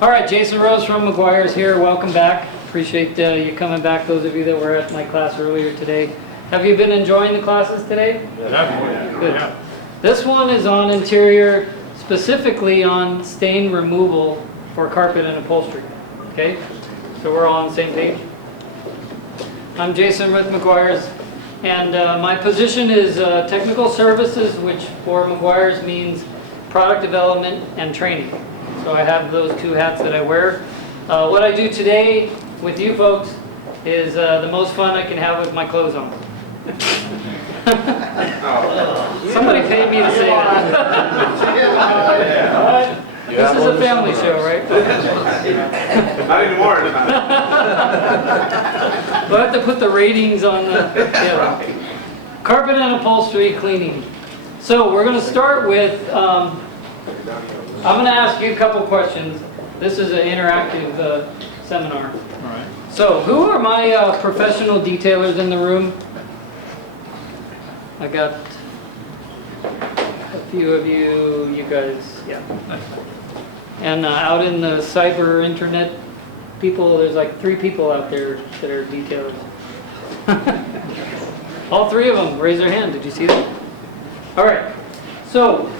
All right, Jason Rose from Meguiar's here. Welcome back. Appreciate you coming back, those of you that were at my class earlier today. Have you been enjoying the classes today? Yeah. Good. Yeah. This one is on interior, specifically on stain removal for carpet and upholstery. Okay? So we're all on the same page? I'm Jason with Meguiar's, and my position is technical services, which for Meguiar's means product development and training. So I have those two hats that I wear. What I do today with you folks is the most fun I can have with my clothes on. Somebody paid me to say that. This is a family show, right? Not anymore. Do I have to put the ratings on the... Yeah. Carpet and upholstery cleaning. So we're going to start with... I'm going to ask you a couple questions. This is an interactive seminar. All right. So who are my professional detailers in the room? I got a few of you guys, yeah. And out in the cyber internet people, there's like 3 people out there that are detailers. All 3 of them, raise their hand. Did you see that? All right. So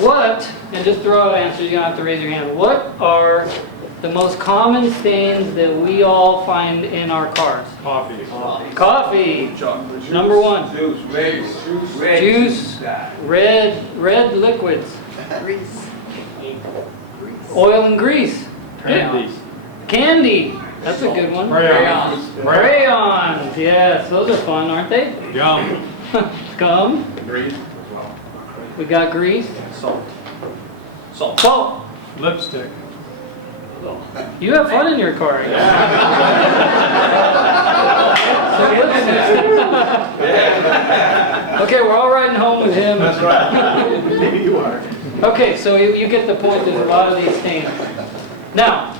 what, and just throw out answers, you don't have to raise your hand. What are the most common stains that we all find in our cars? Coffee. Coffee. Chocolate. Number 1. Juice. Juice. Red liquids. Oil and grease. Candy. Candy. That's a good one. Crayons. Crayons. Yes, those are fun, aren't they? Gum. Gum. Grease. We got grease. Salt. Salt. Lipstick. You have fun in your car. Okay, we're all riding home with him. That's right. You are. Okay, so you get the point. There's a lot of these stains. Now,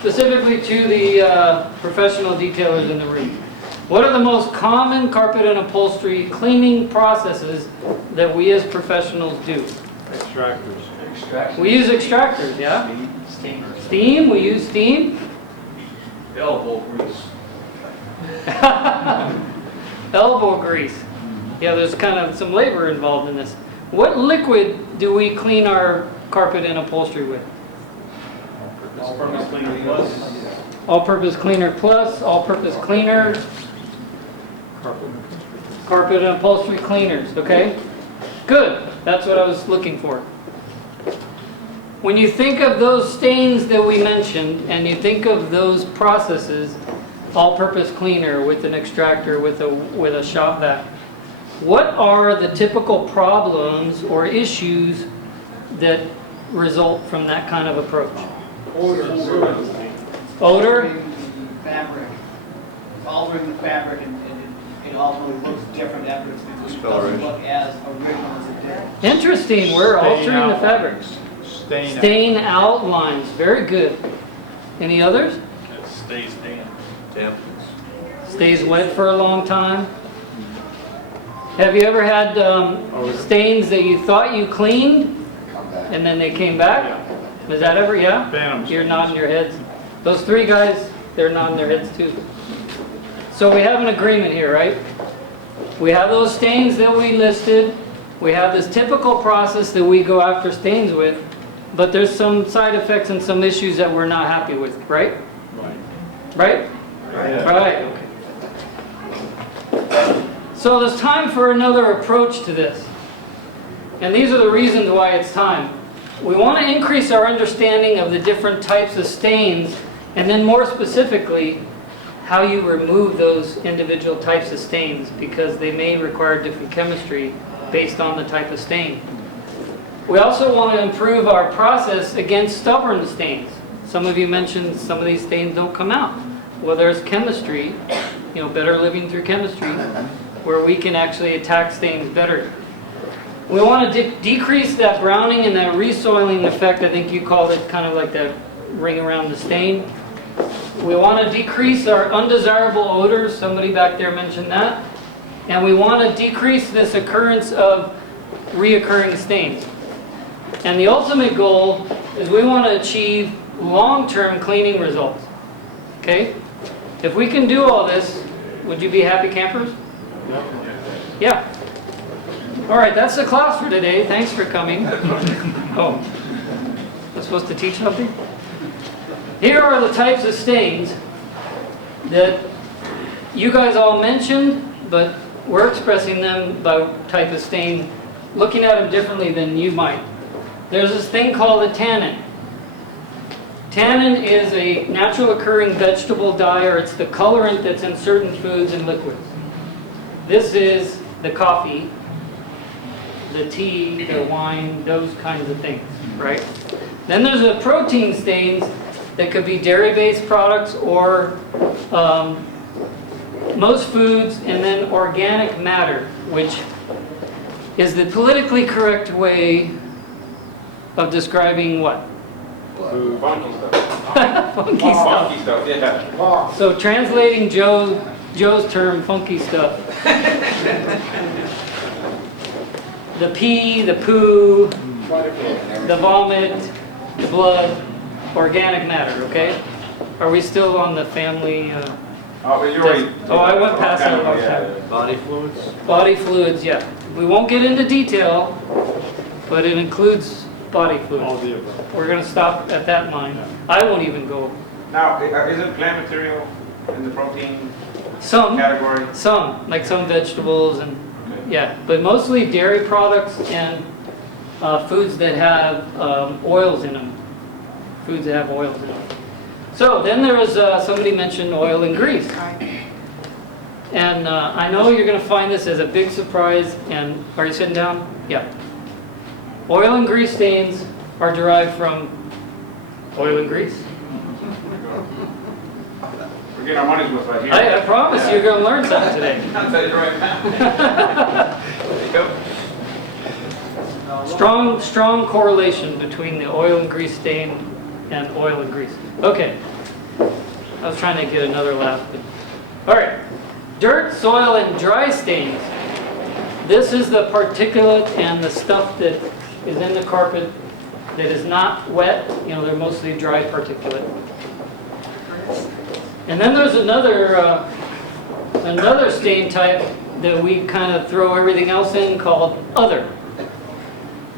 specifically to the professional detailers in the room, what are the most common carpet and upholstery cleaning processes that we as professionals do? Extractors. We use extractors, yeah? Steam, we use steam. Elbow grease. Elbow grease. Yeah, there's kind of some labor involved in this. What liquid do we clean our carpet and upholstery with? All-purpose cleaner plus. All-purpose cleaner plus, all-purpose cleaner, carpet and upholstery cleaners, okay? Good, that's what I was looking for. When you think of those stains that we mentioned, and you think of those processes, all-purpose cleaner with an extractor, with a shop vac, what are the typical problems or issues that result from that kind of approach? Odor? Fabric. It's altering the fabric, and it ultimately looks different after it's been cleaned. It doesn't look as original as it did. Interesting, we're altering the fabric. Stain outlines, very good. Any others? Stays damp. Stays wet for a long time. Have you ever had stains that you thought you cleaned and then they came back? Is that ever, yeah? Phantom You're stains. nodding your heads. Those 3 guys, they're nodding their heads too. So we have an agreement here, right? We have those stains that we listed. We have this typical process that we go after stains with, but there's some side effects and some issues that we're not happy with, right? Right? Right, okay. So there's time for another approach to this. And these are the reasons why it's time. We want to increase our understanding of the different types of stains, and then more specifically, how you remove those individual types of stains, because they may require different chemistry based on the type of stain. We also want to improve our process against stubborn stains. Some of you mentioned some of these stains don't come out. Well, there's chemistry, better living through chemistry, where we can actually attack stains better. We want to decrease that browning and that resoiling effect. I think you called it kind of like that ring around the stain. We want to decrease our undesirable odors. Somebody back there mentioned that. And we want to decrease this occurrence of reoccurring stains. And the ultimate goal is we want to achieve long-term cleaning results. Okay? If we can do all this, would you be happy campers? Yeah. All right, that's the class for today. Thanks for coming. Oh, I'm supposed to teach something? Here are the types of stains that you guys all mentioned, but we're expressing them by type of stain, looking at them differently than you might. There's this thing called a tannin. Tannin is a natural occurring vegetable dye, or it's the colorant that's in certain foods and liquids. This is the coffee, the tea, the wine, those kinds of things, right? Then there's the protein stains that could be dairy-based products or most foods, and then organic matter, which is the politically correct way of describing what? Funky stuff. Funky stuff. Funky stuff, yeah. So translating Joe's term, funky stuff. The pee, the poo, the vomit, the blood, organic matter, okay? Are we still on the family? Oh, but you're right. Oh, I went past that a long time. Body fluids? Body fluids, yeah. We won't get into detail, but it includes body fluids. We're going to stop at that line. I won't even go. Now, isn't plant material in the protein Some, category? like some vegetables and yeah, but mostly dairy products and foods that have oils in them. Foods that have oils in them. So then there was somebody mentioned oil and grease. And I know you're going to find this as a big surprise. And are you sitting down? Yeah. Oil and grease stains are derived from oil and grease. We're getting our money's worth right here. I promise you're going to learn something today. I'll tell you right now. There you go. Strong correlation between the oil and grease stain and oil and grease. Okay. I was trying to get another laugh. All right. Dirt, soil, and dry stains. This is the particulate and the stuff that is in the carpet that is not wet. You know, they're mostly dry particulate. And then there's another stain type that we kind of throw everything else in called other.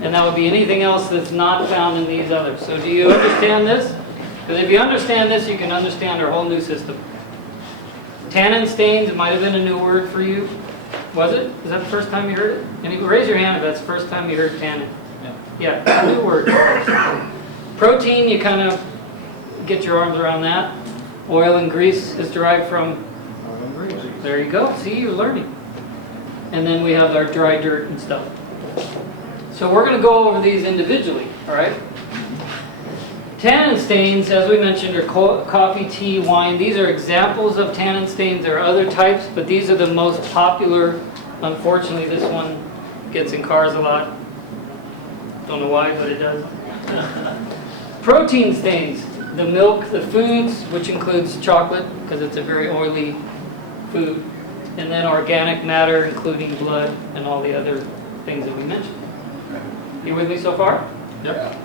And that would be anything else that's not found in these others. So do you understand this? Because if you understand this, you can understand our whole new system. Tannin stains, it might have been a new word for you. Was it? Is that the first time you heard it? And you raise your hand if that's the first time you heard tannin. Yeah, new word. Protein, you kind of get your arms around that. Oil and grease is derived from oil and grease. There you go. See, you're learning. And then we have our dry dirt and stuff. So we're going to go over these individually, all right? Tannin stains, as we mentioned, are coffee, tea, wine. These are examples of tannin stains. There are other types, but these are the most popular. Unfortunately, this one gets in cars a lot. Don't know why, but it does. Protein stains, the milk, the foods, which includes chocolate, because it's a very oily food. And then organic matter, including blood and all the other things that we mentioned. You with me so far? Yep.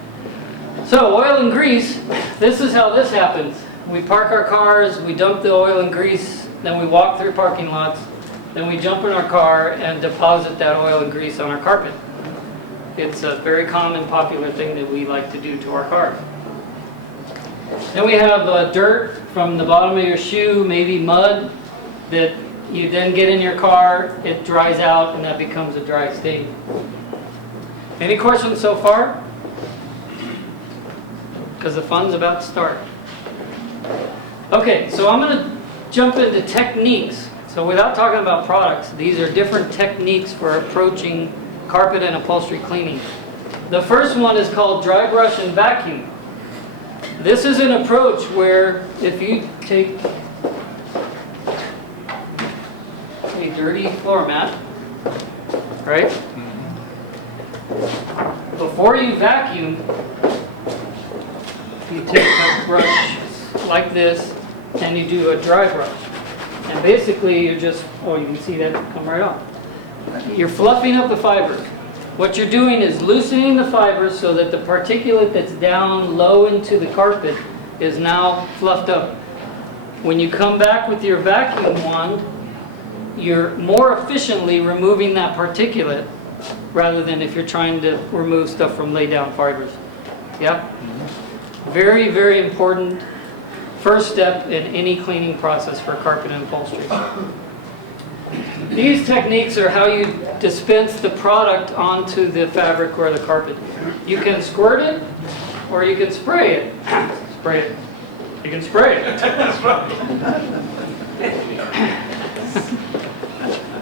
So oil and grease, this is how this happens. We park our cars, we dump the oil and grease, then we walk through parking lots, then we jump in our car and deposit that oil and grease on our carpet. It's a very common, popular thing that we like to do to our cars. Then we have dirt from the bottom of your shoe, maybe mud, that you then get in your car, it dries out, and that becomes a dry stain. Any questions so far? Because the fun's about to start. Okay, so I'm going to jump into techniques. So without talking about products, these are different techniques for approaching carpet and upholstery cleaning. The first one is called dry brush and vacuum. This is an approach where if you take a dirty floor mat, right? Before you vacuum, you take a brush like this and you do a dry brush. And basically you're just, oh, you can see that come right off. You're fluffing up the fibers. What you're doing is loosening the fibers so that the particulate that's down low into the carpet is now fluffed up. When you come back with your vacuum wand, you're more efficiently removing that particulate rather than if you're trying to remove stuff from lay down fibers. Yeah? Very, very important first step in any cleaning process for carpet and upholstery. These techniques are how you dispense the product onto the fabric or the carpet. You can squirt it or you can spray it. Spray it. You can spray it. That's right.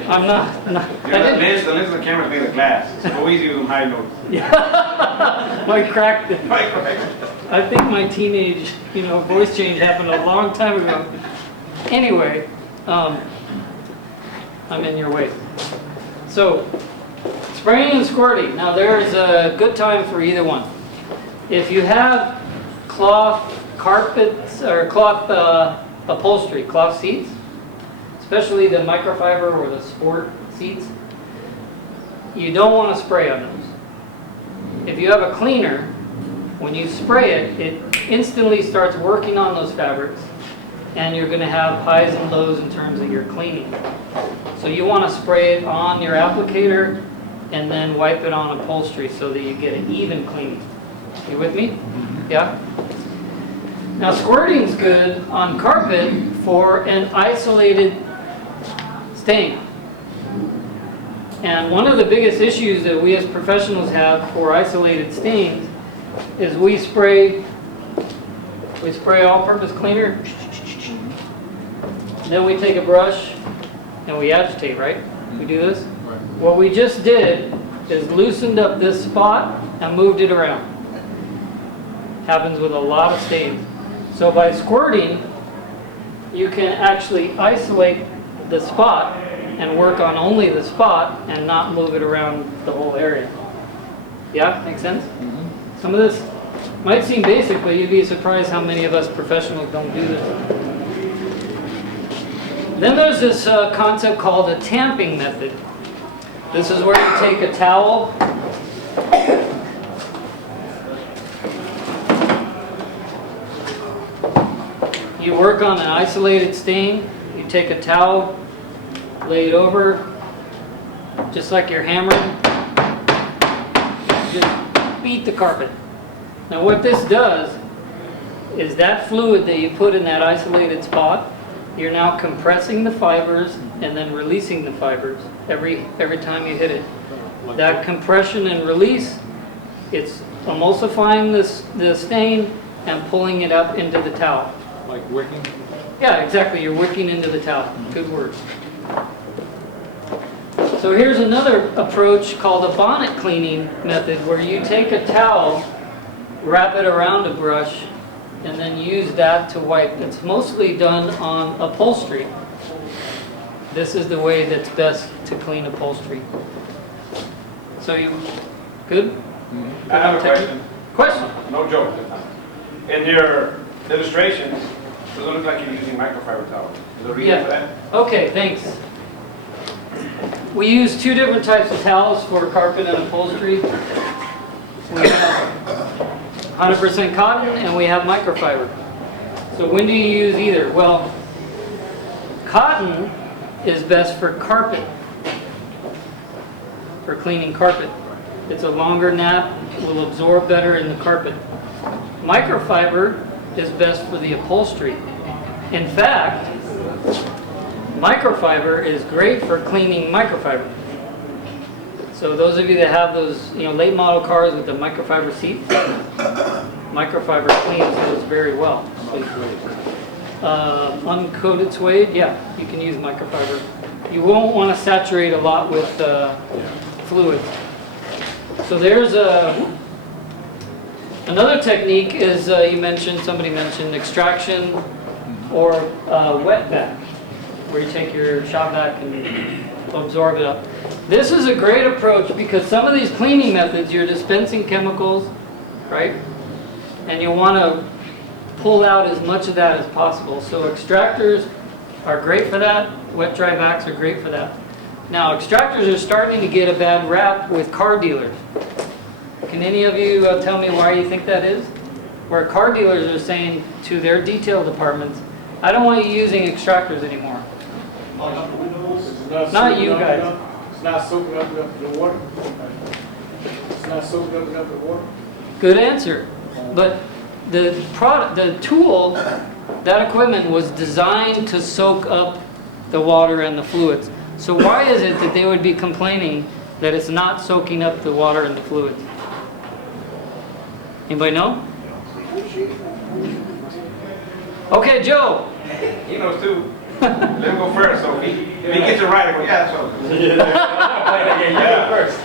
I'm not The lens of the camera is the glass. It's so easy with high notes. I cracked it. I think my teenage, voice change happened a long time ago. Anyway, I'm in your way. So, spraying and squirting. Now there's a good time for either one. If you have cloth carpets or cloth upholstery, cloth seats, especially the microfiber or the sport seats, you don't want to spray on those. If you have a cleaner, when you spray it, it instantly starts working on those fabrics, and you're going to have highs and lows in terms of your cleaning. So you want to spray it on your applicator and then wipe it on upholstery so that you get an even cleaning. You with me? Yeah? Now squirting's good on carpet for an isolated stain. And one of the biggest issues that we as professionals have for isolated stains is we spray all-purpose cleaner, then we take a brush and we agitate, right? We do this? Right. What we just did is loosened up this spot and moved it around. Happens with a lot of stains. So by squirting, you can actually isolate the spot and work on only the spot and not move it around the whole area. Yeah, makes sense? Some of this might seem basic, but you'd be surprised how many of us professionals don't do this. Then there's this concept called a tamping method. This is where you take a towel, you work on an isolated stain, you take a towel, lay it over, just like you're hammering, just beat the carpet. Now what this does is that fluid that you put in that isolated spot, you're now compressing the fibers and then releasing the fibers every time you hit it. That compression and release, it's emulsifying the stain and pulling it up into the towel. Like wicking? Yeah, exactly. You're wicking into the towel. Good word. So here's another approach called a bonnet cleaning method, where you take a towel, wrap it around a brush, and then use that to wipe. It's mostly done on upholstery. This is the way that's best to clean upholstery. So you good? I have a question. Question? No joke. In your illustration, it doesn't look like you're using microfiber towel. Is there a reason for that? Okay, thanks. We use two different types of towels for carpet and upholstery. We have 100% cotton and we have microfiber. So when do you use either? Well, cotton is best for carpet, for cleaning carpet. It's a longer nap, will absorb better in the carpet. Microfiber is best for the upholstery. In fact, microfiber is great for cleaning microfiber. So those of you that have those, late model cars with the microfiber seats, microfiber cleans those very well. Uncoated suede, yeah, you can use microfiber. You won't want to saturate a lot with fluid. So there's another technique is somebody mentioned extraction or wet vac, where you take your shop vac and absorb it up. This is a great approach because some of these cleaning methods, you're dispensing chemicals, right? And you want to pull out as much of that as possible. So extractors are great for that. Wet dry vacs are great for that. Now, extractors are starting to get a bad rap with car dealers. Can any of you tell me why you think that is? Where car dealers are saying to their detail departments, I don't want you using extractors anymore. Not you guys. It's not soaking up enough the water. It's not soaking up enough the water. Good answer. But the product, the tool, that equipment was designed to soak up the water and the fluids. So why is it that they would be complaining that it's not soaking up the water and the fluids? Anybody know? Okay, Joe. He knows too. Let him go first, so if he gets it right, I go, yeah, that's what. Yeah. First.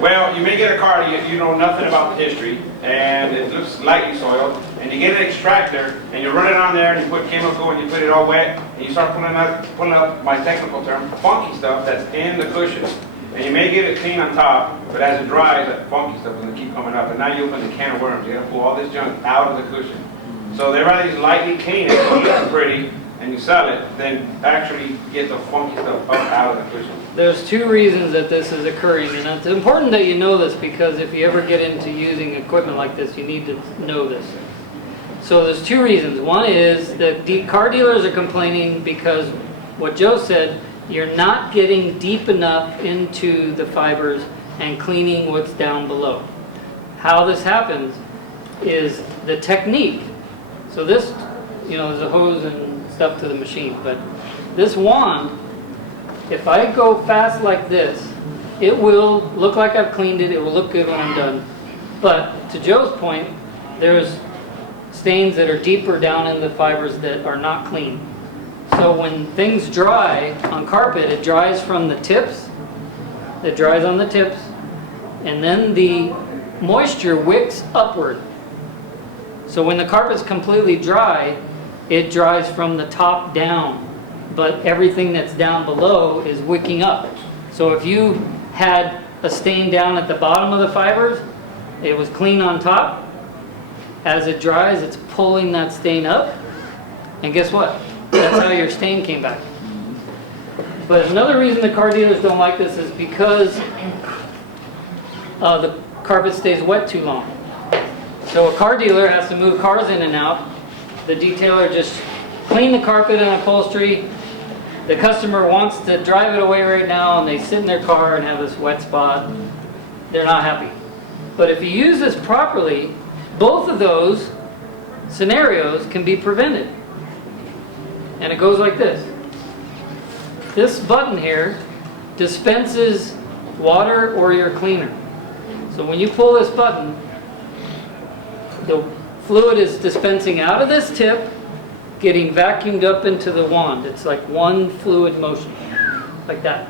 Well, you may get a car, you know nothing about the history, and it looks lightly soiled, and you get an extractor, and you run it on there, and you put chemical, and you put it all wet, and you start pulling up my technical term, funky stuff that's in the cushion. And you may get it clean on top, but as it dries, that funky stuff is going to keep coming up, and now you open the can of worms. You got to pull all this junk out of the cushion. So they rather just lightly clean it, so it looks pretty, and you sell it, than actually get the funky stuff up out of the cushion. There's two reasons that this is occurring, and it's important that you know this because if you ever get into using equipment like this, you need to know this. So there's two reasons. One is that car dealers are complaining because what Joe said, you're not getting deep enough into the fibers and cleaning what's down below. How this happens is the technique. So this, there's a hose and stuff to the machine, but this wand, if I go fast like this, it will look like I've cleaned it, it will look good when I'm done. But to Joe's point, there's stains that are deeper down in the fibers that are not clean. So when things dry on carpet, it dries from the tips, it dries on the tips, and then the moisture wicks upward. So when the carpet's completely dry, it dries from the top down, but everything that's down below is wicking up. So if you had a stain down at the bottom of the fibers, it was clean on top. As it dries, it's pulling that stain up, and guess what? That's how your stain came back. But another reason the car dealers don't like this is because the carpet stays wet too long. So a car dealer has to move cars in and out. The detailer just clean the carpet and upholstery. The customer wants to drive it away right now, and they sit in their car and have this wet spot. They're not happy. But if you use this properly, both of those scenarios can be prevented. And it goes like this. This button here dispenses water or your cleaner. So when you pull this button, the fluid is dispensing out of this tip, getting vacuumed up into the wand. It's like one fluid motion, like that.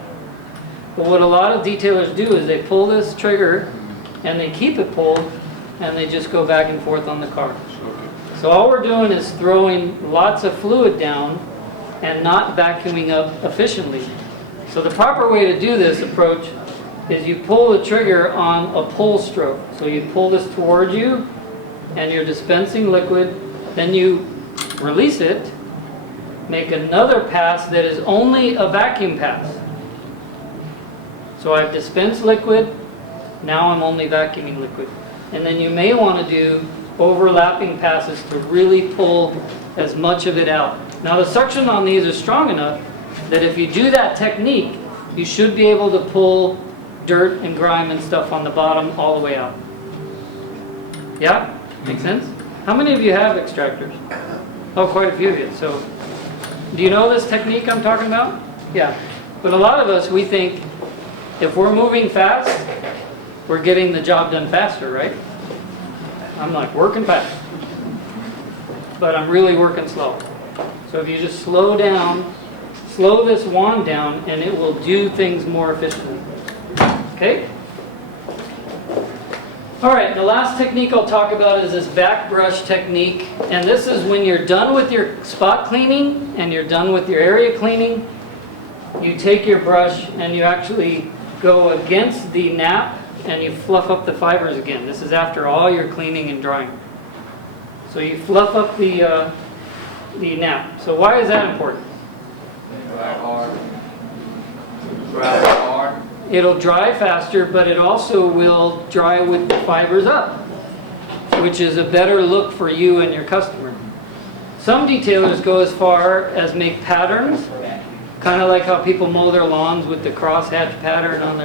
But what a lot of detailers do is they pull this trigger and they keep it pulled and they just go back and forth on the car. So all we're doing is throwing lots of fluid down and not vacuuming up efficiently. So the proper way to do this approach is you pull the trigger on a pull stroke. So you pull this towards you and you're dispensing liquid, then you release it, make another pass that is only a vacuum pass. So I've dispensed liquid, now I'm only vacuuming liquid. And then you may want to do overlapping passes to really pull as much of it out. Now the suction on these is strong enough that if you do that technique, you should be able to pull dirt and grime and stuff on the bottom all the way out. Yeah? Make sense? How many of you have extractors? Oh, quite a few of you. So, do you know this technique I'm talking about? Yeah. But a lot of us, we think if we're moving fast, we're getting the job done faster, right? I'm like working fast, but I'm really working slow. So if you just slow down, slow this wand down, and it will do things more efficiently. Okay? All right, the last technique I'll talk about is this back brush technique. And this is when you're done with your spot cleaning and you're done with your area cleaning, you take your brush and you actually go against the nap and you fluff up the fibers again. This is after all your cleaning and drying. So you fluff up the nap. So why is that important? Dry hard. It'll dry faster, but it also will dry with the fibers up, which is a better look for you and your customer. Some detailers go as far as make patterns, kind of like how people mow their lawns with the crosshatch pattern on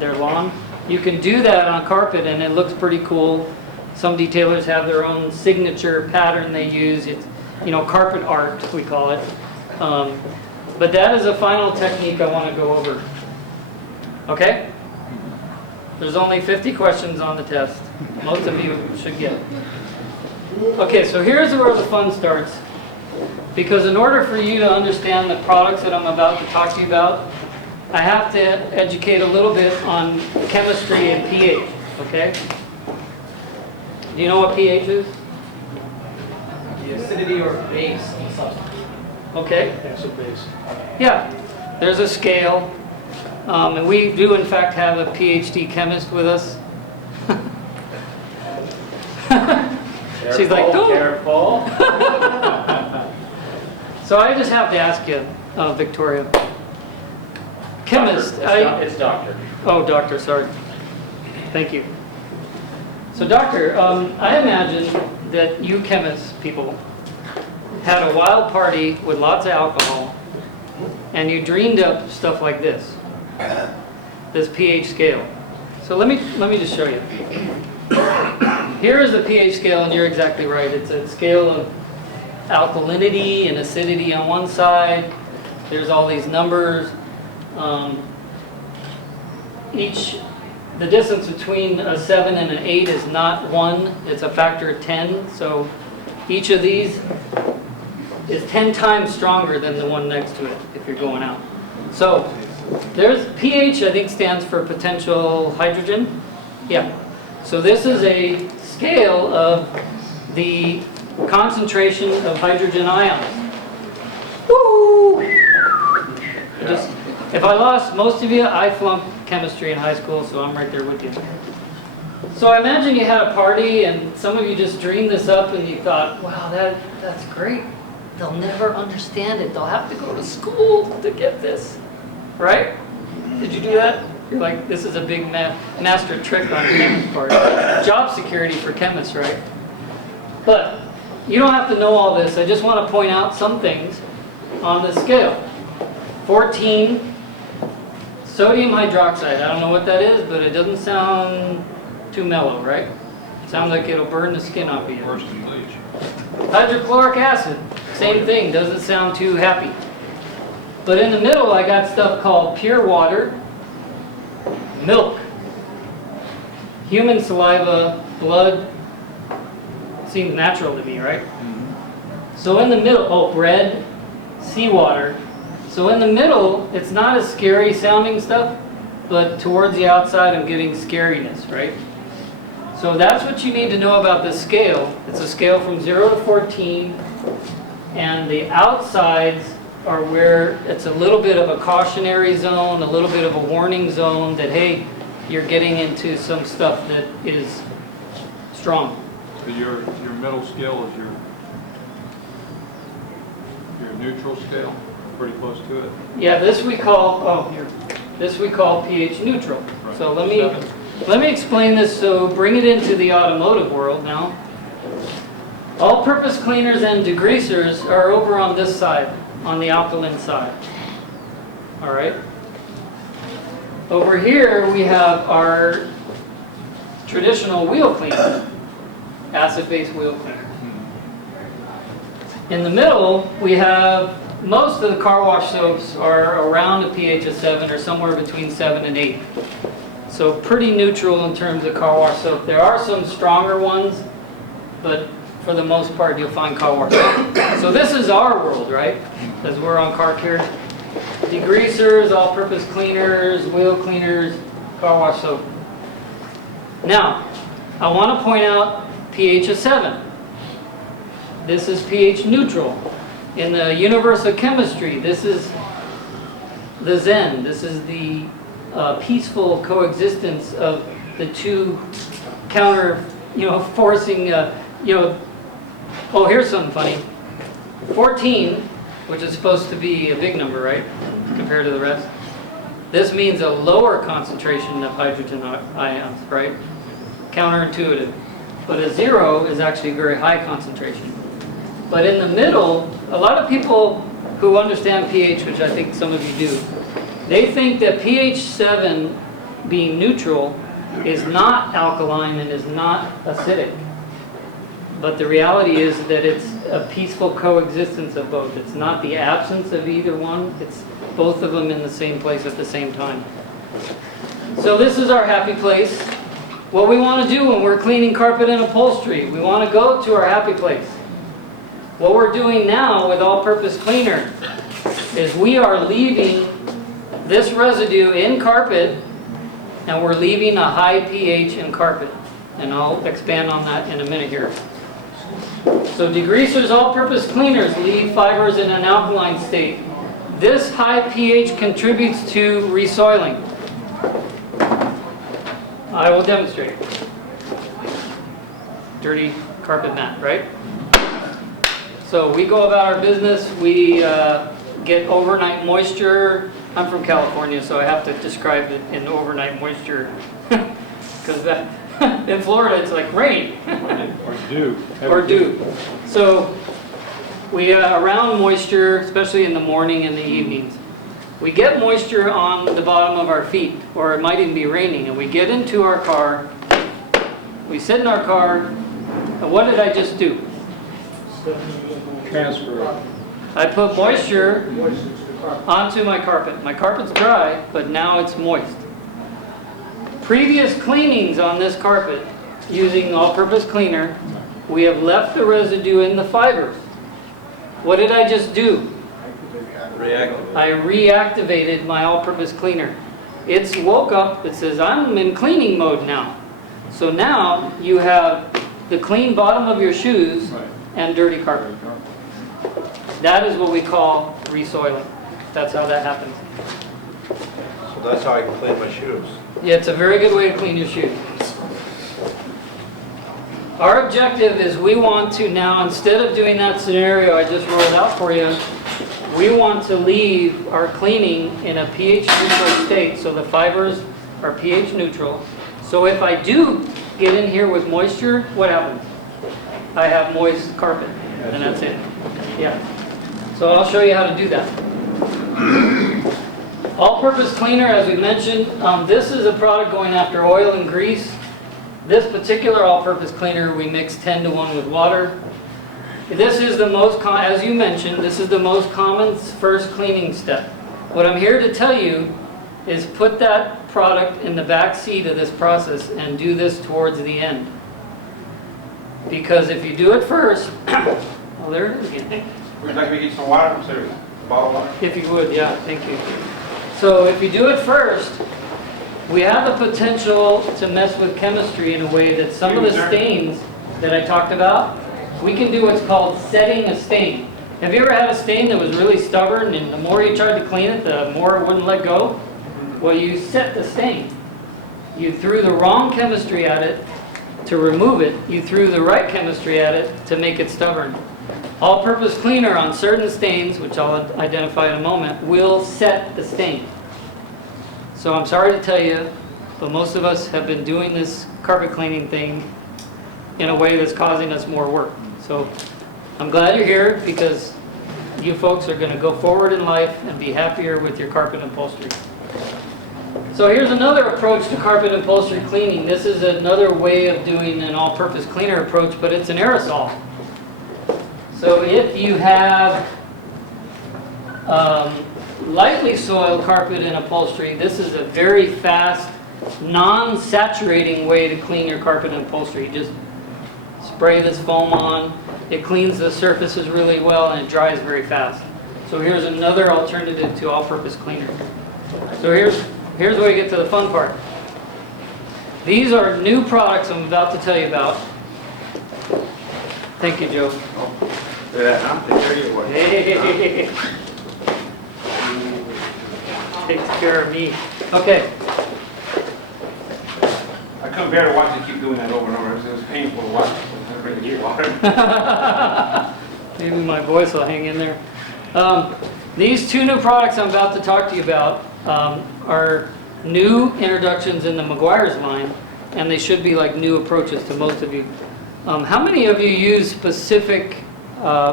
their lawn. You can do that on carpet and it looks pretty cool. Some detailers have their own signature pattern they use. It's, you know, carpet art, we call it. But that is a final technique I want to go over. Okay? There's only 50 questions on the test. Most of you should get it. Okay, so here's where the fun starts. Because in order for you to understand the products that I'm about to talk to you about, I have to educate a little bit on chemistry and pH, okay? Do you know what pH is? The acidity or base of the substance. Okay. Acid base. Yeah, there's a scale. And we do in fact have a PhD chemist with us. She's like, don't. Careful. So I just have to ask you, Victoria. Chemist. It's doctor. Oh, doctor, sorry. Thank you. So doctor, I imagine that you chemists people had a wild party with lots of alcohol and you dreamed up stuff like this pH scale. So let me just show you. Here is the pH scale, and you're exactly right. It's a scale of alkalinity and acidity on one side. There's all these numbers. The distance between a 7 and an 8 is not 1. It's a factor of 10. So each of these is 10 times stronger than the one next to it if you're going out. So there's pH, I think, stands for potential hydrogen. Yeah. So this is a scale of the concentration of hydrogen ions. Woo! If I lost most of you, I flunked chemistry in high school, so I'm right there with you. So I imagine you had a party and some of you just dreamed this up and you thought, wow, that's great. They'll never understand it. They'll have to go to school to get this. Right? Did you do that? You're like, this is a big master trick on chemist's part. Job security for chemists, right? But you don't have to know all this. I just want to point out some things on the scale. 14, sodium hydroxide. I don't know what that is, but it doesn't sound too mellow, right? It sounds like it'll burn the skin off of you. Worse than bleach. Hydrochloric acid, same thing, doesn't sound too happy. But in the middle, I got stuff called pure water, milk, human saliva, blood. Seems natural to me, right? So in the middle, bread, seawater. So in the middle, it's not as scary sounding stuff, but towards the outside, I'm getting scariness, right? So that's what you need to know about this scale. It's a scale from 0 to 14, and the outsides are where it's a little bit of a cautionary zone, a little bit of a warning zone that, hey, you're getting into some stuff that is strong. So your middle scale is your neutral scale, pretty close to it. Yeah, this we call pH neutral. Right. So let me explain this. So bring it into the automotive world now. All-purpose cleaners and degreasers are over on this side, on the alkaline side. All right. Over here we have our traditional wheel cleaner, acid-base wheel cleaner. In the middle we have most of the car wash soaps are around a pH of 7 or somewhere between 7 and 8. So pretty neutral in terms of car wash soap. There are some stronger ones, but for the most part you'll find car wash soap. So this is our world, right? As we're on car care. Degreasers, all-purpose cleaners, wheel cleaners, car wash soap. Now, I want to point out pH of 7. This is pH neutral. In the universe of chemistry, this is the Zen. This is the peaceful coexistence of the two counter, forcing, Oh, here's something funny. 14, which is supposed to be a big number, right, compared to the rest. This means a lower concentration of hydrogen ions, right? Counterintuitive. But a 0 is actually a very high concentration. But in the middle, a lot of people who understand pH, which I think some of you do, they think that pH 7 being neutral is not alkaline and is not acidic. But the reality is that it's a peaceful coexistence of both. It's not the absence of either one. It's both of them in the same place at the same time. So this is our happy place. What we want to do when we're cleaning carpet and upholstery, we want to go to our happy place. What we're doing now with all-purpose cleaner is we are leaving this residue in carpet, and we're leaving a high pH in carpet. And I'll expand on that in a minute here. So degreasers, all-purpose cleaners leave fibers in an alkaline state. This high pH contributes to resoiling. I will demonstrate. Dirty carpet mat, right? So we go about our business. We get overnight moisture. I'm from California, so I have to describe it in overnight moisture. Because in Florida, it's like rain. Or dew. Or dew. So we around moisture, especially in the morning and the evenings. We get moisture on the bottom of our feet, or it might even be raining, and we get into our car, we sit in our car, and what did I just do? Transfer. I put moisture onto my carpet. My carpet's dry, but now it's moist. Previous cleanings on this carpet, using all-purpose cleaner, we have left the residue in the fibers. What did I just do? I reactivated my all-purpose cleaner. It's woke up, it says, I'm in cleaning mode now. So now you have the clean bottom of your shoes and dirty carpet. That is what we call resoiling. That's how that happens. So that's how I can clean my shoes. Yeah, it's a very good way to clean your shoes. Our objective is we want to now, instead of doing that scenario I just rolled out for you, we want to leave our cleaning in a pH neutral state, so the fibers are pH neutral. So if I do get in here with moisture, what happens? I have moist carpet, and that's it. Yeah. So I'll show you how to do that. All-purpose cleaner, as we mentioned, this is a product going after oil and grease. This particular all-purpose cleaner, we mix 10-to-1 with water. This is the most, as you mentioned, this is the most common first cleaning step. What I'm here to tell you is put that product in the back seat of this process and do this towards the end. Because if you do it first, oh, there it is again. Would you like me to get some water from service? Bottle water? If you would, yeah, thank you. So if you do it first, we have the potential to mess with chemistry in a way that some of the stains that I talked about, we can do what's called setting a stain. Have you ever had a stain that was really stubborn and the more you tried to clean it, the more it wouldn't let go? Well, you set the stain. You threw the wrong chemistry at it to remove it. You threw the right chemistry at it to make it stubborn. All-purpose cleaner on certain stains, which I'll identify in a moment, will set the stain. So I'm sorry to tell you, but most of us have been doing this carpet cleaning thing in a way that's causing us more work. So I'm glad you're here because you folks are going to go forward in life and be happier with your carpet and upholstery. So here's another approach to carpet and upholstery cleaning. This is another way of doing an all-purpose cleaner approach, but it's an aerosol. So if you have lightly soiled carpet and upholstery, this is a very fast, non-saturating way to clean your carpet and upholstery. You just spray this foam on, it cleans the surfaces really well, and it dries very fast. So here's another alternative to all-purpose cleaner. So here's where you get to the fun part. These are new products I'm about to tell you about. Thank you, Joe. Hey. Takes care of me. Okay. I couldn't bear to watch you keep doing that over and over. It was painful to watch. I bring you water. Maybe my voice will hang in there. These two new products I'm about to talk to you about are new introductions in the Meguiar's line, and they should be like new approaches to most of you. How many of you use specific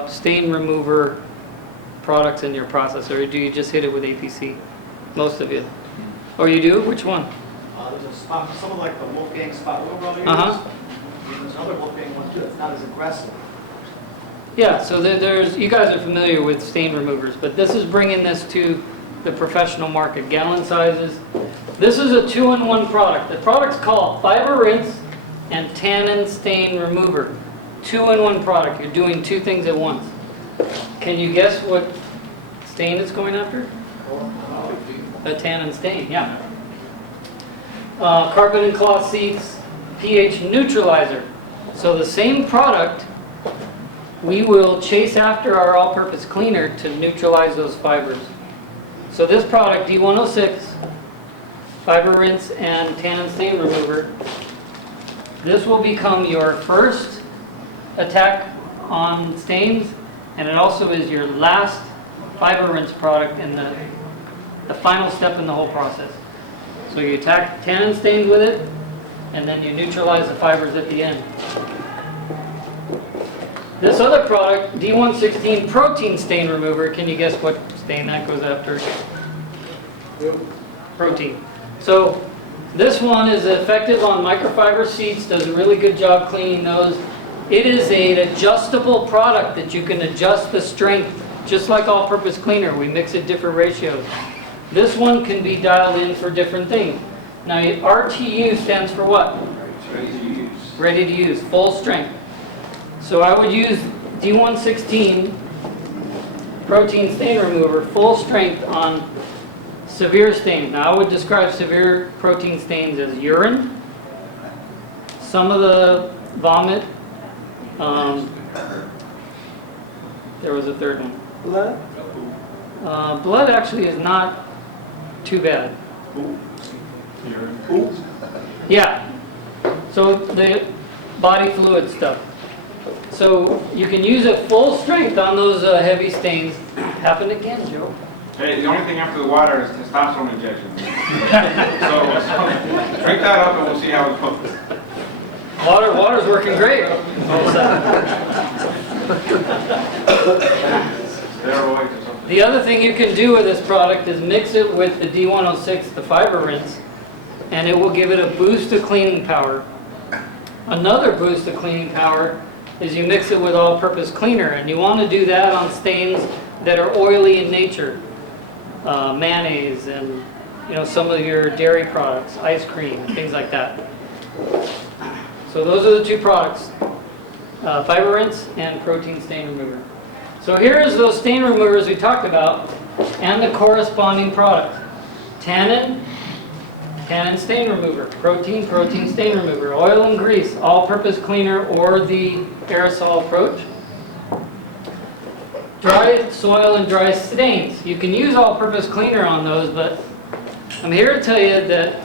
stain remover products in your process, or do you just hit it with APC? Most of you. Or you do? Which one? There's a spot, some of like the Wolfgang spot oil rubber. Uh-huh. There's another Wolfgang one too, it's not as aggressive. Yeah, so there's, you guys are familiar with stain removers, but this is bringing this to the professional market, gallon sizes. This is a 2-in-1 product. The product's called Fiber Rinse and Tannin Stain Remover. 2-in-1 product. You're doing two things at once. Can you guess what stain it's going after? A tannin stain, yeah. Carpet and cloth seats, pH neutralizer. So the same product, we will chase after our all-purpose cleaner to neutralize those fibers. So this product, D106, Fiber Rinse and Tannin Stain Remover, this will become your first attack on stains, and it also is your last Fiber Rinse product in the final step in the whole process. So you attack tannin stains with it, and then you neutralize the fibers at the end. This other product, D116 Protein Stain Remover, can you guess what stain that goes after? Protein. So this one is effective on microfiber seats, does a really good job cleaning those. It is an adjustable product that you can adjust the strength, just like all-purpose cleaner. We mix at different ratios. This one can be dialed in for different things. Now, RTU stands for what? Ready to use. Ready to use, full strength. So I would use D116 Protein Stain Remover, full strength on severe stains. Now, I would describe severe protein stains as urine, some of the vomit, there was a third one. Blood? Blood actually is not too bad. Yeah. So the body fluid stuff. So you can use it full strength on those heavy stains. Happened again, Joe. Hey, the only thing after the water is testosterone injection. So drink that up and we'll see how it goes. Water's working great. All of a sudden. Steroids or something. The other thing you can do with this product is mix it with the D106, the Fiber Rinse, and it will give it a boost of cleaning power. Another boost of cleaning power is you mix it with all-purpose cleaner, and you want to do that on stains that are oily in nature. Mayonnaise and some of your dairy products, ice cream, things like that. So those are the two products, Fiber Rinse and Protein Stain Remover. So here's those stain removers we talked about and the corresponding product. Tannin Stain Remover, Protein Stain Remover, Oil and Grease, all-purpose cleaner or the aerosol approach. Dry soil and dry stains. You can use all-purpose cleaner on those, but I'm here to tell you that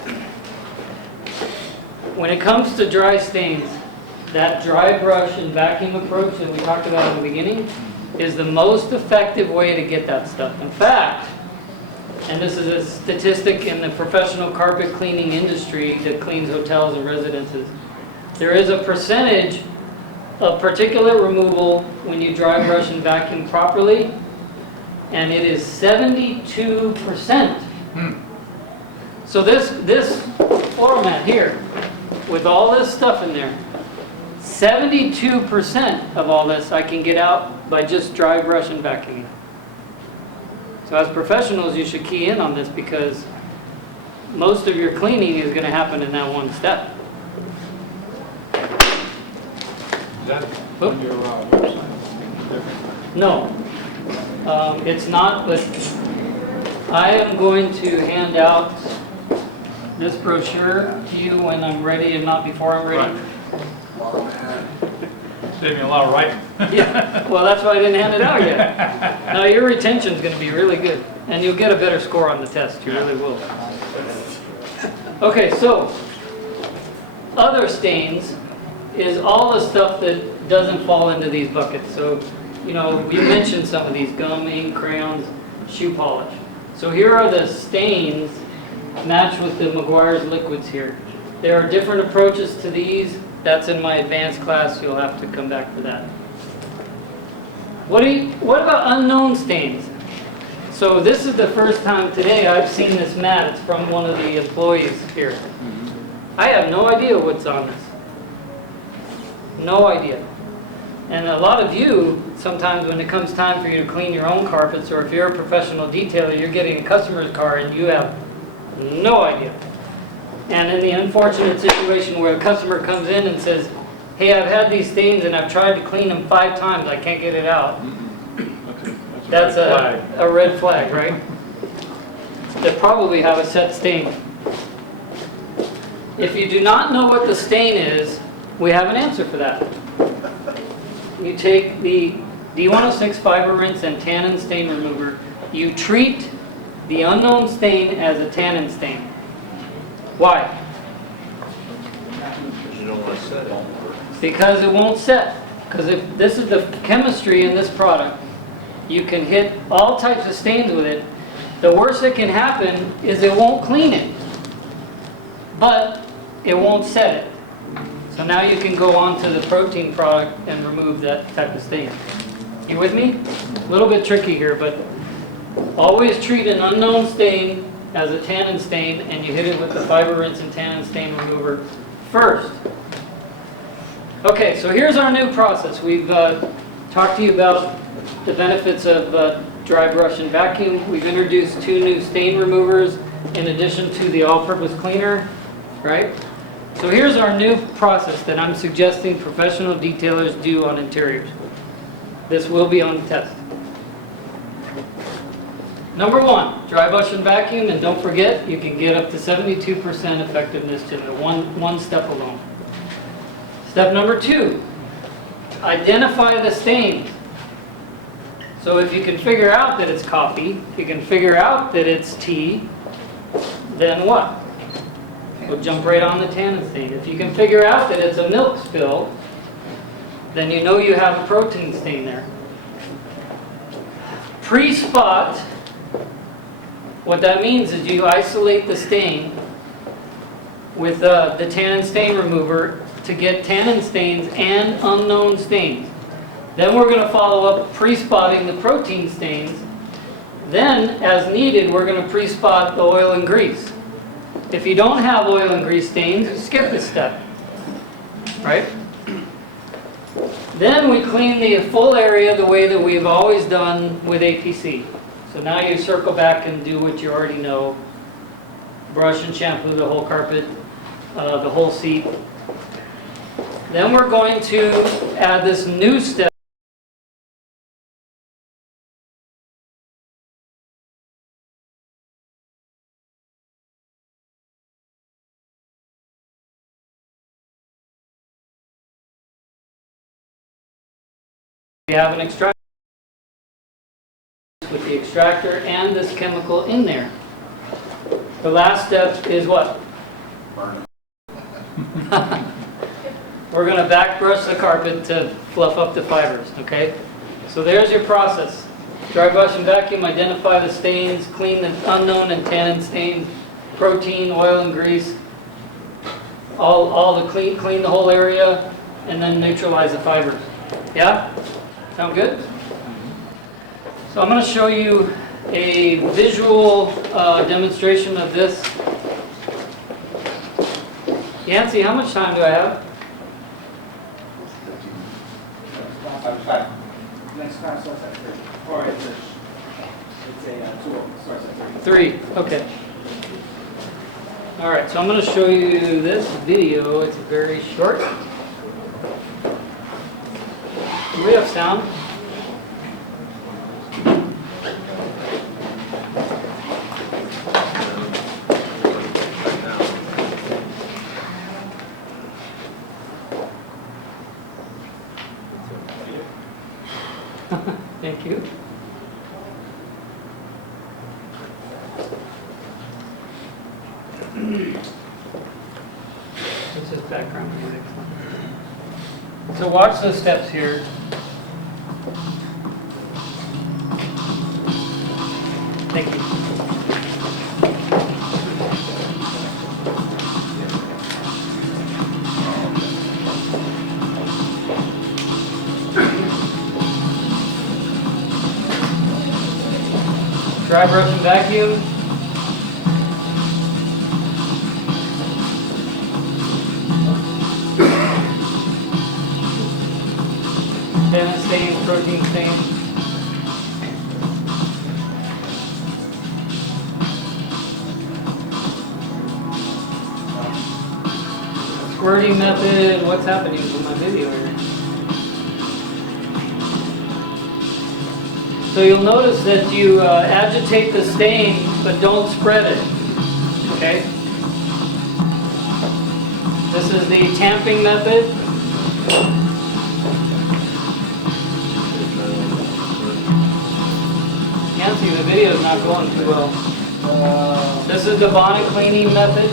when it comes to dry stains, that dry brush and vacuum approach that we talked about in the beginning is the most effective way to get that stuff. In fact, and this is a statistic in the professional carpet cleaning industry that cleans hotels and residences, there is a percentage of particulate removal when you dry brush and vacuum properly, and it is 72%. So this floor mat here, with all this stuff in there, 72% of all this I can get out by just dry brush and vacuuming. So as professionals, you should key in on this because most of your cleaning is going to happen in that one step. Is that on your website? No, it's not, but I am going to hand out this brochure to you when I'm ready and not before I'm ready. Right. Saved me a lot of writing. Yeah, well, that's why I didn't hand it out yet. Now, your retention is going to be really good, and you'll get a better score on the test. You really will. Okay, so other stains is all the stuff that doesn't fall into these buckets. So, we mentioned some of these: gum, ink, crayons, shoe polish. So here are the stains match with the Meguiar's liquids here. There are different approaches to these. That's in my advanced class. You'll have to come back for that. What about unknown stains? So this is the first time today I've seen this mat. It's from one of the employees here. I have no idea what's on this. No idea. And a lot of you, sometimes when it comes time for you to clean your own carpets, or if you're a professional detailer, you're getting a customer's car and you have no idea. And in the unfortunate situation where a customer comes in and says, hey, I've had these stains and I've tried to clean them 5 times, I can't get it out. That's a red flag, right? They probably have a set stain. If you do not know what the stain is, we have an answer for that. You take the D106 fiber rinse and tannin stain remover. You treat the unknown stain as a tannin stain. Why? Because you don't want to set it. Because it won't set. Because if this is the chemistry in this product, you can hit all types of stains with it. The worst that can happen is it won't clean it, but it won't set it. So now you can go on to the protein product and remove that type of stain. You with me? A little bit tricky here, but always treat an unknown stain as a tannin stain, and you hit it with the fiber rinse and tannin stain remover first. Okay, so here's our new process. We've talked to you about the benefits of dry brush and vacuum. We've introduced 2 new stain removers in addition to the all-purpose cleaner, right? So here's our new process that I'm suggesting professional detailers do on interiors. This will be on the test. Number 1, dry brush and vacuum, and don't forget, you can get up to 72% effectiveness to the one step alone. Step number 2, identify the stains. So if you can figure out that it's coffee, if you can figure out that it's tea, then what? We'll jump right on the tannin stain. If you can figure out that it's a milk spill, then you know you have a protein stain there. Pre-spot, what that means is you isolate the stain with the tannin stain remover to get tannin stains and unknown stains. Then we're going to follow up pre-spotting the protein stains. Then, as needed, we're going to pre-spot the oil and grease. If you don't have oil and grease stains, skip this step, right? Then we clean the full area the way that we've always done with APC. So now you circle back and do what you already know. Brush and shampoo the whole carpet, the whole seat. Then we're going to add this new step. We have an extractor with the extractor and this chemical in there. The last step is what? Burn it. We're going to back brush the carpet to fluff up the fibers, okay? So there's your process. Dry brush and vacuum, identify the stains, clean the unknown and tannin stains, protein, oil and grease, all the clean the whole area, and then neutralize the fibers. Yeah? Sound good? So I'm going to show you a visual demonstration of this. Yancy, how much time do I have? Next class starts at 3. Or it's a 2, it starts at 3, okay. All right, so I'm going to show you this video. It's very short. Do we have sound? Thank you. This is background music. So watch the steps here. Thank you. Dry brush and vacuum. Tannin stains, protein stains. Squirting method. What's happening with my video here? So you'll notice that you agitate the stain, but don't spread it. Okay? This is the tamping method. Can't see, the video is not going too well. This is the bonnet cleaning method.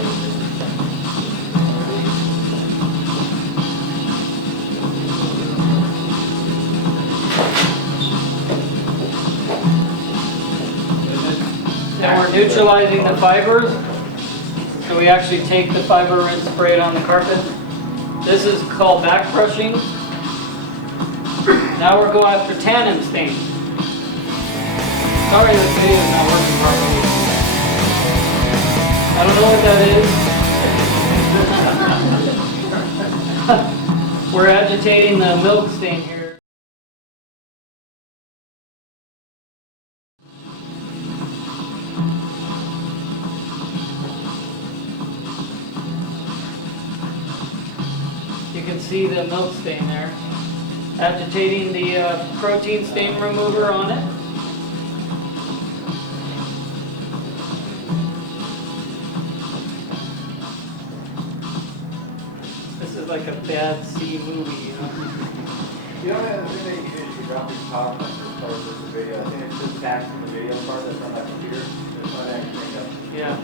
And we're neutralizing the fibers. So we actually take the fiber and spray it on the carpet. This is called back brushing. Now we're going after tannin stains. Sorry this video is not working properly. I don't know what that is. We're agitating the milk stain here. You can see the milk stain there. Agitating the protein stain remover on it. This is like a bad C movie, you know? The only other thing that you can do is you drop your top on this part of the video. I think it's just taxed in the video part that's on that computer. There's not actually up. Yeah.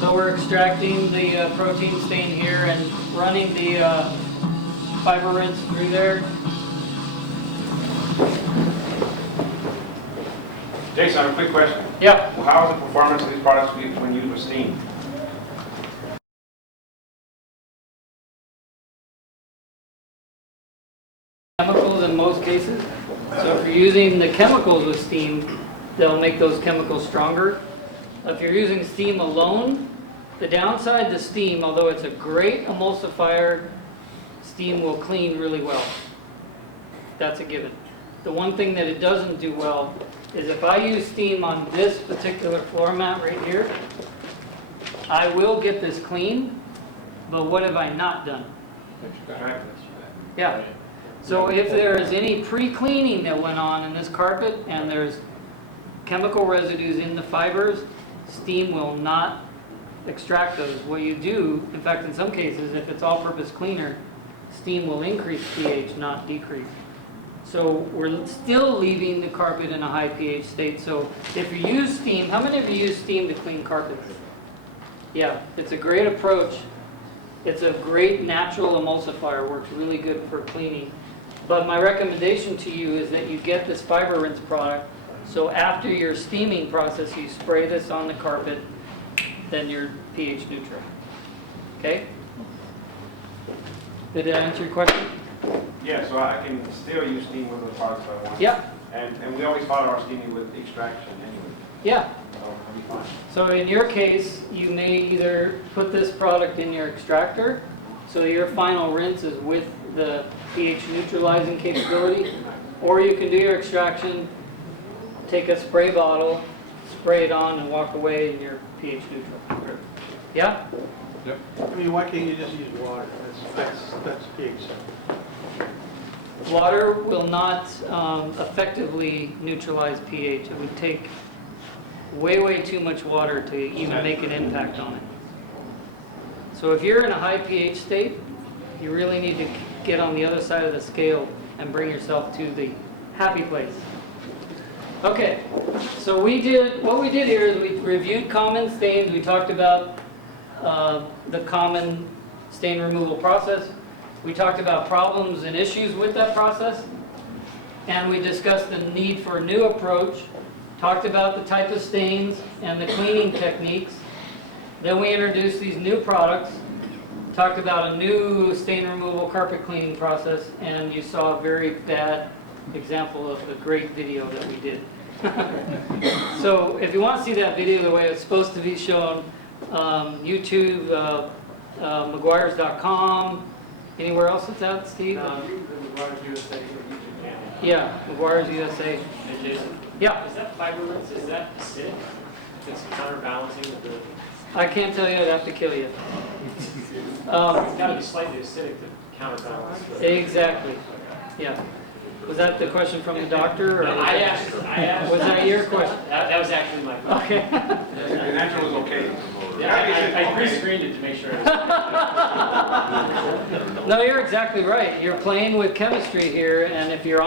So we're extracting the protein stain here and running the fiber rinse through there. Jason, I have a quick question. Yeah. Well, how is the performance of these products when used with steam? Chemicals in most cases. So if you're using the chemicals with steam, they'll make those chemicals stronger. If you're using steam alone, the downside to steam, although it's a great emulsifier, steam will clean really well. That's a given. The one thing that it doesn't do well is if I use steam on this particular floor mat right here, I will get this clean, but what have I not done? Yeah. So if there is any pre-cleaning that went on in this carpet and there's chemical residues in the fibers, steam will not extract those. What you do, in fact in some cases, if it's all-purpose cleaner, steam will increase pH, not decrease. So we're still leaving the carpet in a high pH state. So if you use steam, how many of you use steam to clean carpets? Yeah, it's a great approach. It's a great natural emulsifier, works really good for cleaning. But my recommendation to you is that you get this fiber rinse product. So after your steaming process, you spray this on the carpet, then you're pH neutral. Okay? Did that answer your question? Yeah, so I can still use steam with the products I want. Yeah. And we always follow our steaming with extraction anyway. Yeah. So it'll be fine. So in your case, you may either put this product in your extractor, so your final rinse is with the pH neutralizing capability, or you can do your extraction, take a spray bottle, spray it on, and walk away, and you're pH neutral. Yeah? Yep. I mean, why can't you just use water? That's pH. Water will not effectively neutralize pH. It would take way too much water to even make an impact on it. So if you're in a high pH state, you really need to get on the other side of the scale and bring yourself to the happy place. Okay, so what we did here is we reviewed common stains. We talked about the common stain removal process. We talked about problems and issues with that process. And we discussed the need for a new approach. Talked about the type of stains and the cleaning techniques. Then we introduced these new products. Talked about a new stain removal carpet cleaning process. And you saw a very bad example of a great video that we did. So if you want to see that video the way it's supposed to be shown, YouTube, Meguiars.com, anywhere else it's at, Steve? Yeah, Meguiars USA. Hey, Jason, Yeah, is that fiberless, is that acidic? It's counterbalancing with the, I can't tell you, I'd have to kill you. it's gotta be slightly acidic to counterbalance. Exactly, yeah. Was that the question from the doctor? Or I asked. Was that your question? That was actually my question. Okay. The answer was okay. Yeah, I pre-screened it to make sure it was. No, you're exactly right. You're playing with chemistry here, and if your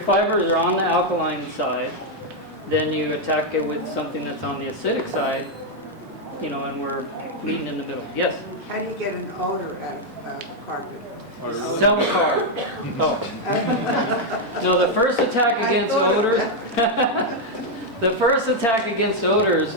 fibers are on the alkaline side, then you attack it with something that's on the acidic side, and we're meeting in the middle. Yes? How do you get an odor out of carpet? Sell a car. Oh. No, the first attack against odors, the first attack against odors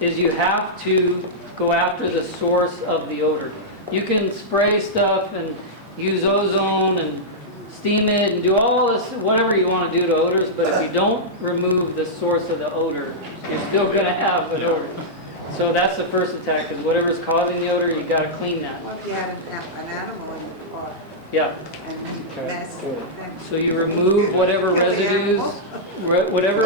is you have to go after the source of the odor. You can spray stuff and use ozone and steam it and do all this, whatever you want to do to odors, but if you don't remove the source of the odor, you're still going to have an odor. So that's the first attack, is whatever's causing the odor, you got to clean that. What if you had an animal in the car Yeah. and mess? So you remove whatever residues, whatever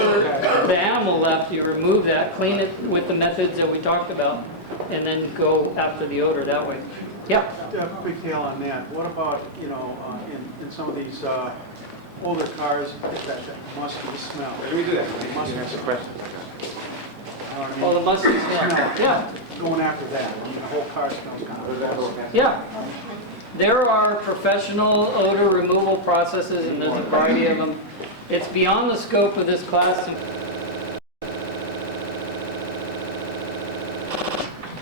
the animal left, you remove that, clean it with the methods that we talked about, and then go after the odor that way. Yeah. Big tail on that. What about, in some of these older cars, that musky smell? Let me do that. Musky smell. All the musky smell. Yeah. Going after that. I mean, the whole car smells kind of. Yeah. There are professional odor removal processes, and there's a variety of them. It's beyond the scope of this class.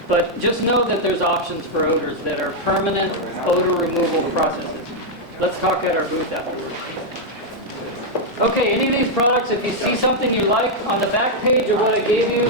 But just know that there's options for odors that are permanent odor removal processes. Let's talk at our booth afterwards. Okay, any of these products, if you see something you like, on the back page of what I gave you,